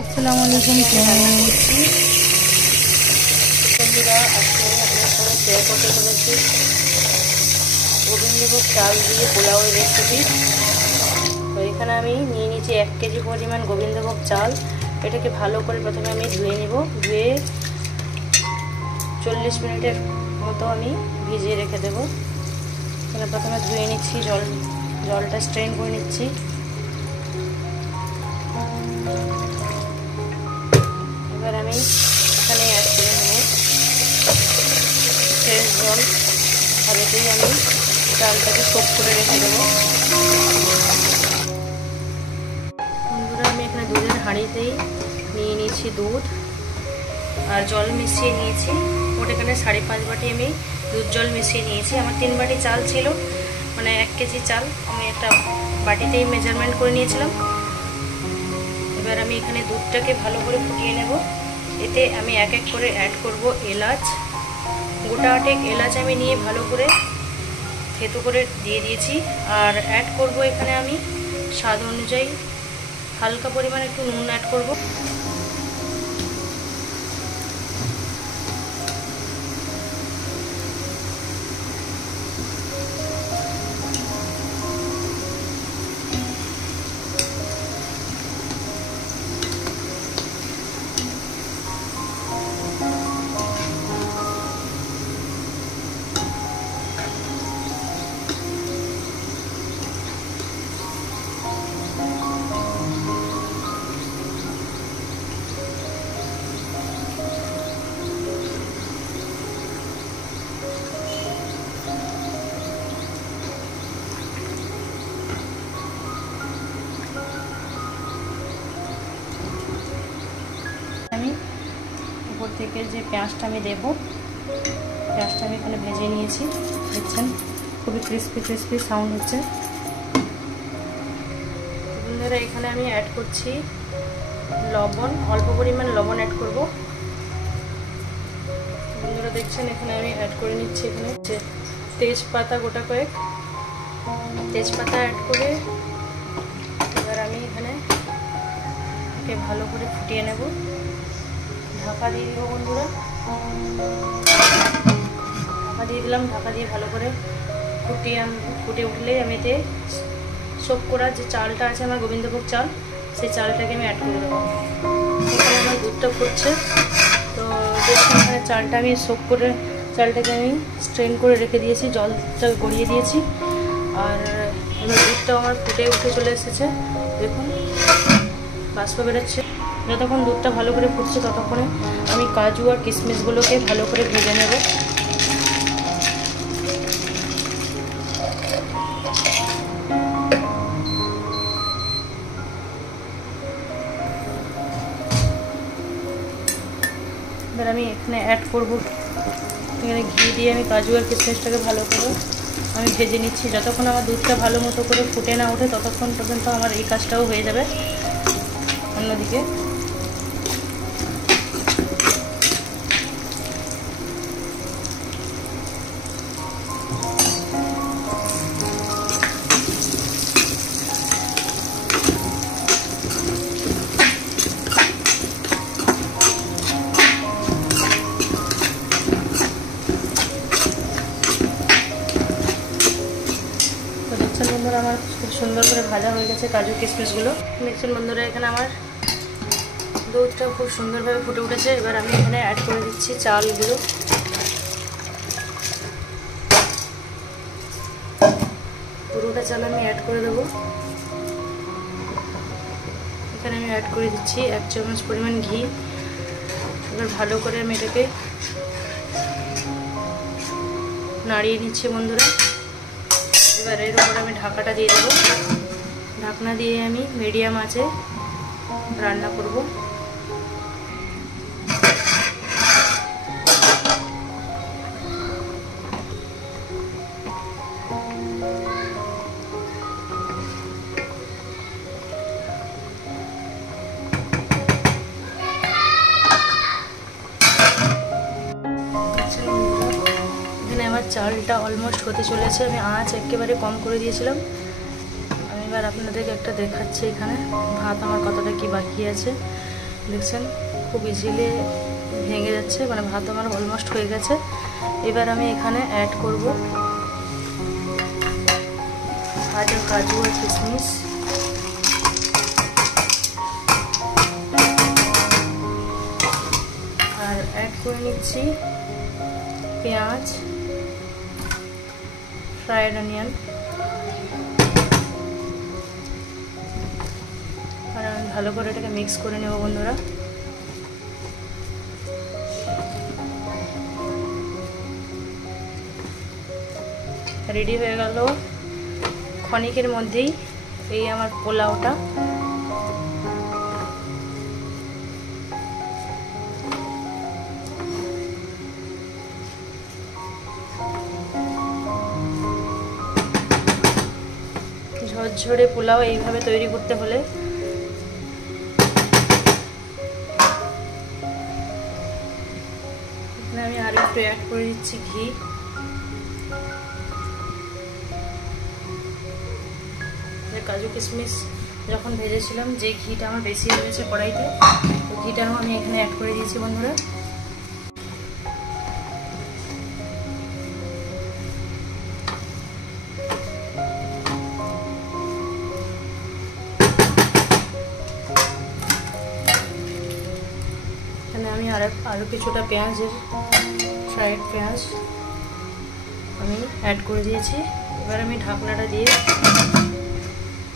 আসসালামু আলাইকুম ফ্রেন্ডস, বন্ধুরা, আজকে আমি আপনার সঙ্গে শেয়ার করতে চলেছি গোবিন্দভোগ চাল দিয়ে পোলাওয়ের রেসিপি। তো এখানে আমি নিয়ে নিয়েছি 1 কেজি পরিমাণ গোবিন্দভোগ চাল। এটাকে ভালো করে প্রথমে আমি ধুয়ে নিব। ধুয়ে 40 মিনিটের মতো আমি ভিজিয়ে রেখে দেবো। এখানে প্রথমে ধুয়ে নিচ্ছি, জলটা স্ট্রেন করে নিচ্ছি। এবার আমি এখানে অ্যাড করে নেব ফ্রেশ জল। আর এতেই আমি চালটাকে সোক করে রেখে দেবো। বন্ধুরা, আমি এখানে দুধের হাঁড়িতেই নিয়ে নিয়েছি দুধ আর জল মিশিয়ে নিয়েছি। মোট এখানে 5.5 বাটি আমি দুধ জল মিশিয়ে নিয়েছি। আমার 3 বাটি চাল ছিল, মানে 1 কেজি চাল আমি একটা বাটিতেই মেজারমেন্ট করে নিয়েছিলাম। এবার আমি এখানে দুধটাকে ভালো করে ফুটিয়ে নেব। এতে আমি এক এক করে অ্যাড করব এলাচ। গোটা 8 এলাচ আমি নিয়ে ভালো করে থেতো করে দিয়ে দিয়েছি। আর অ্যাড করব এখানে আমি স্বাদ অনুযায়ী হালকা পরিমাণে একটু নুন অ্যাড করব। আমি উপর থেকে যে পেঁয়াজটা আমি দেব, পেঁয়াজটা আমি এখানে ভেজে নিয়েছি। দেখছেন খুবই ক্রিস্পি সাউন্ড হচ্ছে। বন্ধুরা, এখানে আমি অ্যাড করছি লবণ, অল্প পরিমাণ লবণ অ্যাড করব। বন্ধুরা দেখছেন এখানে আমি অ্যাড করে নিচ্ছি এখানে তেজপাতা, গোটা কয়েক তেজপাতা অ্যাড করে এবার আমি এখানে ভালো করে ফুটিয়ে নেব। ঢাকা দিয়ে দিব বন্ধুরা, ঢাকা দিয়ে দিলাম। ঢাকা দিয়ে ভালো করে ফুটে উঠলে আমি এতে সোক করা যে চালটা আছে আমার গোবিন্দভোগ চাল, সেই চালটাকে আমি অ্যাড করে দেবো। এখানে আমার দুধটা ফুটছে। তো দেখুন এখানে চালটা আমি সোক করে চালটাকে আমি স্ট্রেন করে রেখে দিয়েছি, জলটা গড়িয়ে দিয়েছি। আর এবার দুধটাও আমার ফুটে উঠে চলে এসেছে। দেখুন বাষ্প বেরোচ্ছে। যতক্ষণ দুধটা ভালো করে ফুটছে ততক্ষণে আমি কাজু আর কিশমিশগুলোকে ভালো করে ভেজে নেব। এবার আমি এখানে অ্যাড করব, এখানে ঘি দিয়ে আমি কাজু আর কিশমিশটাকে ভালো করে আমি ভেজে নিচ্ছি। যতক্ষণ আমার দুধটা ভালো মতো করে ফুটে না ওঠে ততক্ষণ পর্যন্ত আমার এই কাজটাও হয়ে যাবে। অন্যদিকে দেখছেন বন্ধুরা আমার খুব সুন্দর করে ভাজা হয়ে গেছে কাজু কিশমিশগুলো। দেখছেন বন্ধুরা এখানে আমার দুধটা খুব সুন্দরভাবে ফুটে উঠেছে। এবার আমি এখানে অ্যাড করে দিচ্ছি চালগুলো। পুরোটা চাল আমি অ্যাড করে দেবো। এখানে আমি অ্যাড করে দিচ্ছি 1 চামচ পরিমাণ ঘি। এবার ভালো করে আমি এটাকে নাড়িয়ে নিচ্ছি বন্ধুরা। এবার এর উপর আমি ঢাকাটা দিয়ে দেবো। ঢাকনা দিয়ে আমি মিডিয়াম আঁচে রান্না করব। চালটা অলমোস্ট হতে চলেছে। আমি আঁচ একেবারে কম করে দিয়েছিলাম। আমি এবার আপনাদেরকে একটা দেখাচ্ছি এখানে ভাত আমার কতটা কি বাকি আছে। দেখছেন খুব ইজিলি ভেঙে যাচ্ছে, মানে ভাত আমার অলমোস্ট হয়ে গেছে। এবার আমি এখানে অ্যাড করব ভাজা কাজু আর কিশমিশ, আর অ্যাড করে নিচ্ছি পেঁয়াজ, ফ্রাইড অনিয়ন, আর আমি ভালো করে এটাকে মিক্স করে নেব বন্ধুরা। রেডি হয়ে গেল ক্ষণিকের মধ্যেই এই আমার পোলাওটা। ঝরঝরে পোলাও এইভাবে তৈরি করতে হলে এখানে আমি আরো একটু অ্যাড করে দিচ্ছি ঘি। কাজু কিশমিশ যখন ভেজেছিলাম যে ঘিটা আমার বেশি হয়ে গেছে কড়াইতে, তো ঘিটাও আমি এখানে অ্যাড করে দিয়েছি বন্ধুরা। এখানে আমি আরো কিছুটা পেঁয়াজের ফ্রাইড পেঁয়াজ আমি অ্যাড করে দিয়েছি। এবার আমি ঢাকনাটা দিয়ে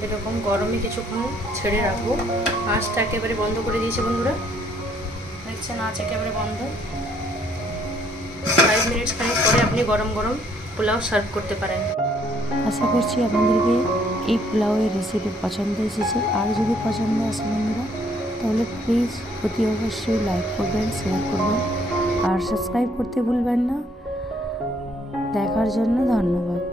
এরকম গরমে কিছুক্ষণ ছেড়ে রাখবো। আঁচটা একেবারে বন্ধ করে দিয়েছি বন্ধুরা, দেখছেন আঁচ একেবারে বন্ধ। 5 মিনিট খানিক পরে আপনি গরম গরম পোলাও সার্ভ করতে পারেন। আশা করছি আপনাদেরকে এই পোলাওয়ের রেসিপি পছন্দ এসেছে। আর যদি পছন্দ আসে বন্ধুরা, তাহলে প্লিজ অতি অবশ্যই লাইক করবেন, শেয়ার করবেন আর সাবস্ক্রাইব করতে ভুলবেন না। দেখার জন্য ধন্যবাদ।